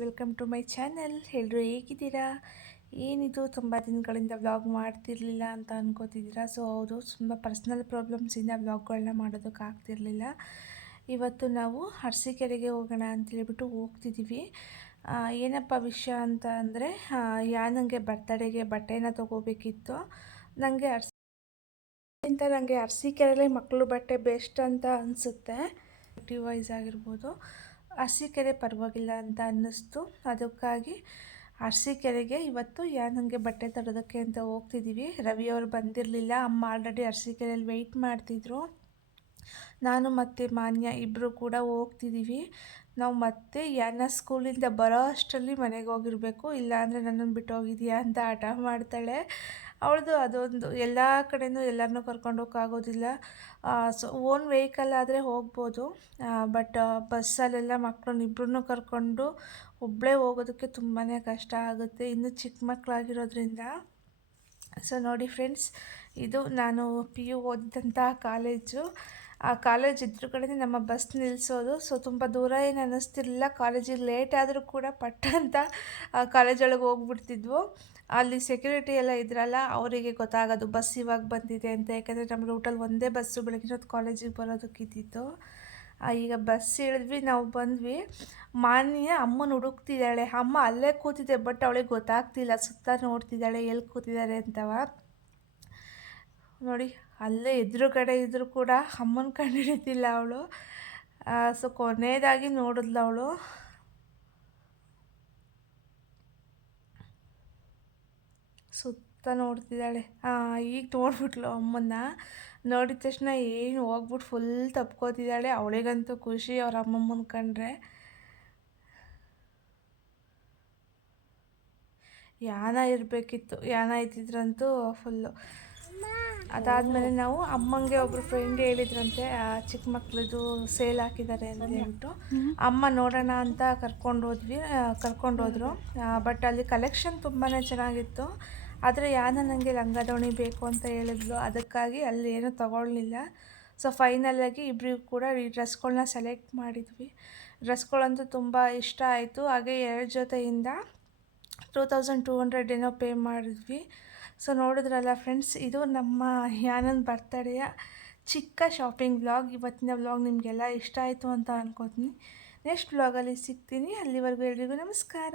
Welcome to my channel. ಎಲ್ಲರೂ ಹೇಗಿದ್ದೀರಾ? ಏನಿದು? ತುಂಬ ದಿನಗಳಿಂದ ವ್ಲಾಗ್ ಮಾಡ್ತಿರ್ಲಿಲ್ಲ ಅಂತ ಅನ್ಕೋತಿದ್ದೀರಾ? ಸೊ ಅವರು ತುಂಬ ಪರ್ಸ್ನಲ್ ಪ್ರಾಬ್ಲಮ್ಸಿಂದ ವ್ಲಾಗ್ಗಳನ್ನ ಮಾಡೋದಕ್ಕಾಗ್ತಿರ್ಲಿಲ್ಲ ಇವತ್ತು ನಾವು ಅರಸೀಕೆರೆಗೆ ಹೋಗೋಣ ಅಂತೇಳ್ಬಿಟ್ಟು ಹೋಗ್ತಿದ್ದೀವಿ. ಏನಪ್ಪ ವಿಷಯ ಅಂತ ಅಂದರೆ ಯಾ ನನಗೆ ಬರ್ತಡೆಗೆ ಬಟ್ಟೆನ ತೊಗೋಬೇಕಿತ್ತು. ನನಗೆ ಅರ್ಸಿ ಅಂತ ನನಗೆ ಅರಸೀಕೆರೆಯಲ್ಲಿ ಮಕ್ಕಳು ಬಟ್ಟೆ ಬೆಸ್ಟ್ ಅಂತ ಅನಿಸುತ್ತೆ. ವೈಸ್ ಆಗಿರ್ಬೋದು. ಅರಸೀಕೆರೆ ಪರವಾಗಿಲ್ಲ ಅಂತ ಅನ್ನಿಸ್ತು. ಅದಕ್ಕಾಗಿ ಅರಸೀಕೆರೆಗೆ ಇವತ್ತು ಯಾರು ನನಗೆ ಬಟ್ಟೆ ತರೋದಕ್ಕೆ ಅಂತ ಹೋಗ್ತಿದ್ದೀವಿ ರವಿ ಅವರು ಬಂದಿರಲಿಲ್ಲ. ಅಮ್ಮ ಆಲ್ರೆಡಿ ಅರಸೀಕೆರೆಯಲ್ಲಿ ವೆಯ್ಟ್ ಮಾಡ್ತಿದ್ರು. ನಾನು ಮತ್ತು ಮಾನ್ಯ ಇಬ್ಬರು ಕೂಡ ಹೋಗ್ತಿದ್ದೀವಿ ನಾವು ಮತ್ತೆ ಯಾರನ್ನ ಸ್ಕೂಲಿಂದ ಬರೋ ಅಷ್ಟರಲ್ಲಿ ಮನೆಗೆ ಹೋಗಿರಬೇಕು, ಇಲ್ಲಾಂದರೆ ನನ್ನನ್ನು ಬಿಟ್ಟು ಹೋಗಿದೆಯಾ ಅಂತ ಹಠ ಮಾಡ್ತಾಳೆ. ಅವಳದು ಅದೊಂದು, ಎಲ್ಲ ಕಡೆಯೂ ಎಲ್ಲರನ್ನೂ ಕರ್ಕೊಂಡು ಹೋಗೋಕ್ಕಾಗೋದಿಲ್ಲ ಸೊ ಓನ್ ವೆಹಿಕಲ್ ಆದರೆ ಹೋಗ್ಬೋದು. ಬಟ್ ಬಸ್ಸಲ್ಲೆಲ್ಲ ಮಕ್ಕಳನ್ನ ಇಬ್ಬರನ್ನೂ ಕರ್ಕೊಂಡು ಒಬ್ಬಳೇ ಹೋಗೋದಕ್ಕೆ ತುಂಬಾ ಕಷ್ಟ ಆಗುತ್ತೆ, ಇನ್ನು ಚಿಕ್ಕ ಮಕ್ಕಳಾಗಿರೋದ್ರಿಂದ ಸೊ ನೋಡಿ ಫ್ರೆಂಡ್ಸ್, ಇದು ನಾನು ಪಿ ಯು ಓದಿದಂತಹ ಕಾಲೇಜು. ಆ ಕಾಲೇಜ್ ಎದುರುಗಡೆ ನಮ್ಮ ಬಸ್ ನಿಲ್ಲಿಸೋದು ಸೊ ತುಂಬ ದೂರ ಏನು ಅನ್ನಿಸ್ತಿರ್ಲಿಲ್ಲ. ಕಾಲೇಜಿಗೆ ಲೇಟ್ ಆದರೂ ಕೂಡ ಪಟ್ಟ ಅಂತ ಕಾಲೇಜ್ ಕಾಲೇಜೊಳಗೆ ಹೋಗ್ಬಿಡ್ತಿದ್ವು. ಅಲ್ಲಿ ಸೆಕ್ಯೂರಿಟಿ ಎಲ್ಲ ಇದ್ರಲ್ಲ, ಅವರಿಗೆ ಗೊತ್ತಾಗೋದು ಬಸ್ ಇವಾಗ ಬಂದಿದೆ ಅಂತ. ಯಾಕಂದರೆ ನಮ್ಮ ರೂಟಲ್ಲಿ ಒಂದೇ ಬಸ್ಸು ಬೆಳಗಿನ ಹೊತ್ತು ಕಾಲೇಜಿಗೆ ಬರೋದಕ್ಕಿದ್ದಿತ್ತು ಈಗ ಬಸ್ ಇಳಿದ್ವಿ ನಾವು ಬಂದ್ವಿ. ಮಾನ್ಯ ಅಮ್ಮನ ಹುಡುಕ್ತಿದ್ದಾಳೆ. ಅಮ್ಮ ಅಲ್ಲೇ ಕೂತಿದ್ದೆ ಬಟ್ ಅವಳಿಗೆ ಗೊತ್ತಾಗ್ತಿಲ್ಲ. ಸುತ್ತ ನೋಡ್ತಿದ್ದಾಳೆ ಎಲ್ಲಿ ಕೂತಿದ್ದಾರೆ ಅಂತವ. ನೋಡಿ ಅಲ್ಲೇ ಎದುರುಗಡೆ ಇದ್ದರೂ ಕೂಡ ಅಮ್ಮನ ಕಂಡು ಅವಳು. ಸೊ ಕೊನೆಯದಾಗಿ ನೋಡಿದ್ಲು ಅವಳು. ಸುತ್ತ ನೋಡ್ತಿದ್ದಾಳೆ. ಈಗ ನೋಡ್ಬಿಟ್ಲು ಅಮ್ಮನ್ನ. ನೋಡಿದ ತಕ್ಷಣ ಏನು ಹೋಗ್ಬಿಟ್ಟು ಫುಲ್ ತಪ್ಕೋತಿದ್ದಾಳೆ. ಅವಳಿಗಂತೂ ಖುಷಿ ಅವ್ರ ಅಮ್ಮಮ್ಮನ ಕಂಡ್ರೆ. ಯಾನ ಇರಬೇಕಿತ್ತು. ಯಾನ ಇದ್ದಿದ್ರಂತೂ ಫುಲ್ಲು ಅದಾದಮೇಲೆ ನಾವು ಅಮ್ಮಂಗೆ ಒಬ್ರು ಫ್ರೆಂಡ್ ಹೇಳಿದ್ರಂತೆ ಆ, ಚಿಕ್ಕ ಮಕ್ಳದ್ದು ಸೇಲ್ ಹಾಕಿದ್ದಾರೆ ಅಂತ ಹೇಳ್ಬಿಟ್ಟು. ಅಮ್ಮ ನೋಡೋಣ ಅಂತ ಕರ್ಕೊಂಡು ಹೋದ್ವಿ ಕರ್ಕೊಂಡು ಹೋದ್ರು. ಬಟ್ ಅಲ್ಲಿ ಕಲೆಕ್ಷನ್ ತುಂಬಾ ಚೆನ್ನಾಗಿತ್ತು. ಆದರೆ ಯಾನ ನನಗೆ ಲಂಗದೋಣಿ ಬೇಕು ಅಂತ ಹೇಳಿದ್ಲು. ಅದಕ್ಕಾಗಿ ಅಲ್ಲಿ ಏನೂ ತಗೊಳ್ಲಿಲ್ಲ ಸೊ ಫೈನಲಾಗಿ ಇಬ್ಬರಿಗೂ ಕೂಡ ಈ ಡ್ರೆಸ್ಗಳನ್ನ ಸೆಲೆಕ್ಟ್ ಮಾಡಿದ್ವಿ. ಡ್ರೆಸ್ಗಳಂತೂ ತುಂಬ ಇಷ್ಟ ಆಯಿತು. ಹಾಗೆ ಎರಡು ಜೊತೆಯಿಂದ ಟೂ ತೌಸಂಡ್ ಟೂ ಹಂಡ್ರೆಡ್ ಏನೋ ಪೇ ಮಾಡಿದ್ವಿ. ಸೊ ನೋಡಿದ್ರಲ್ಲ ಫ್ರೆಂಡ್ಸ್, ಇದು ನಮ್ಮ ಯಾನಂದ್ ಬರ್ತಡೆಯ ಚಿಕ್ಕ ಶಾಪಿಂಗ್ ವ್ಲಾಗ್. ಇವತ್ತಿನ ವ್ಲಾಗ್ ನಿಮಗೆಲ್ಲ ಇಷ್ಟ ಆಯಿತು ಅಂತ ಅನ್ಕೋತೀನಿ. ನೆಕ್ಸ್ಟ್ ವ್ಲಾಗಲ್ಲಿ ಸಿಗ್ತೀನಿ. ಅಲ್ಲಿವರೆಗೂ ಎಲ್ರಿಗೂ ನಮಸ್ಕಾರ.